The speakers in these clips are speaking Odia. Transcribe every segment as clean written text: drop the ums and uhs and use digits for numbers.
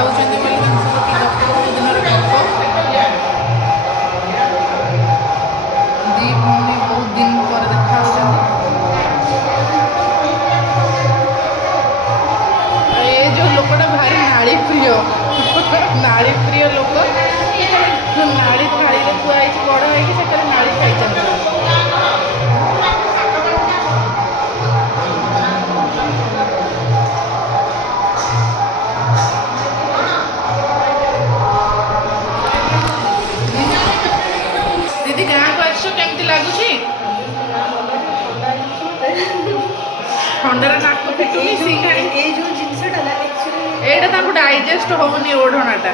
ଖାଉଛନ୍ତି ବୋଲି ତାଙ୍କ ସହିତ ଗପ ଦିନର ଗପ। ଦି ଭଉଣୀ ବହୁତ ଦିନ ପରେ ଦେଖା ହେଉଛନ୍ତି। ଏ ଯେଉଁ ଲୋକଟା ଭାରି ନାଳି ପ୍ରିୟ ନାଳି ପ୍ରିୟ ଲୋକ। ନାଳି ଥାଳିରେ ଥୁଆ ହେଇଛି ବଡ଼ ହେଇକି ସେଠାରେ ନାଳି ଖାଇଛନ୍ତି। ଦିଦି ଗାଁକୁ ଆସିଛ କେମିତି ଲାଗୁଛି? ଥଣ୍ଡାରେ ନାକ ଫିଟୁନି ଏଇଟା ତାଙ୍କୁ ଡାଇଜେଷ୍ଟ ହେଉନି ଓଢ଼ଣାଟା।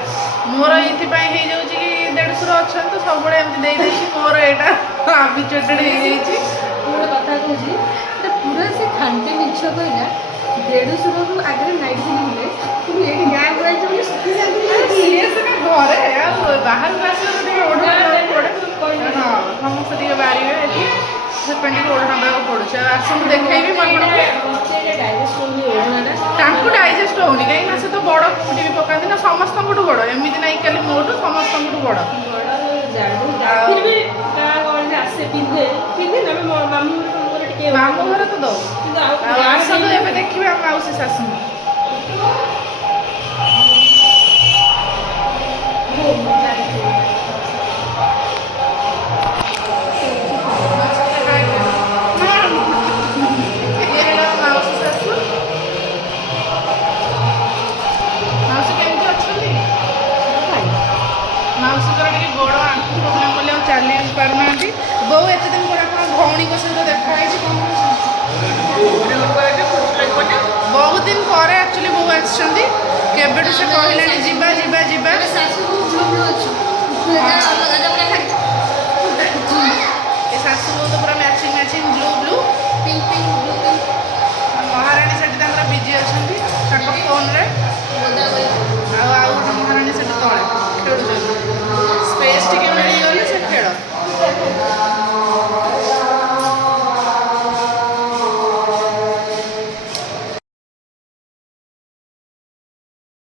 ମୋର ଏଇଥିପାଇଁ ହେଇଯାଉଛି କି ଦେଢ଼ଶୁର ଅଛନ୍ତି ତ ସବୁବେଳେ ଏମିତି ଦେଇଦେଇଛି ମୋର ଏଇଟା ହାବିଚୁଏଟେଡ୍ ହେଇଯାଇଛି। ଗୋଟେ କଥା କହୁଛି ଏଟା ପୁରା ସେ ଖାଣ୍ଟି ମିଛ କହିଲା। ଦେଢ଼ଶୁରକୁ ଆଗରେ ନାଇଟ୍ ପିନ୍ଧିଲେ କିନ୍ତୁ ଏଇଠି ଗାଁକୁ ଆଇଛି ବୋଲି ସିଏ ସିନା ଘରେ ଆଉ ବାହାରକୁ ଆସିଲେ ଟିକେ ଓଢ଼ଣା ଦେବାକୁ ପଡ଼େ। ହଁ ସମସ୍ତେ ଟିକେ ବାରିବେ ଏଠି ସେଥିପାଇଁ ଟିକେ ଓଢ଼ଣା ଦେବାକୁ ପଡ଼ୁଛି। ଆଉ ଆସନ୍ତୁ ଦେଖେଇବି ମୁଁ ଆପଣଙ୍କୁ। ତାଙ୍କୁ ଡାଇଜେଷ୍ଟ ହେଉନି କାହିଁକି ନା ସେ ତ ବଡ଼ କୁଟି ବି ପକାନ୍ତି ନା ସମସ୍ତଙ୍କଠୁ ବଡ଼। ଏମିତି ନାହିଁ ଖାଲି ମୋଠୁ ସମସ୍ତଙ୍କଠୁ ବଡ଼। ମାମୁଁ ଘର ତ ଦଉ। ଆଉ ଆସନ୍ତୁ ଏବେ ଦେଖିବେ ଆମ ମାଉସୀ ଶାଶୁଙ୍କୁ। ମାଉସୀଙ୍କର ଟିକେ ଗୋଡ଼ ଆଣ୍ଠୁ ପ୍ରୋବ୍ଲେମ୍ ବୋଲି ଆଉ ଚାଲି ପାରୁନାହାନ୍ତି। ବୋଉ ଏତେ ଦିନ ପରେ ଆପଣ ଭଉଣୀଙ୍କ ସହିତ ଦେଖା ହେଇଛି କ'ଣ ବହୁତ ଦିନ ପରେ ଆକ୍ଚୁଆଲି ବୋଉ ଆସିଛନ୍ତି। କେବେଠୁ ସେ କହିଲେଣି ଯିବା ଯିବା ଯିବା। ଏ ଶାଶୁ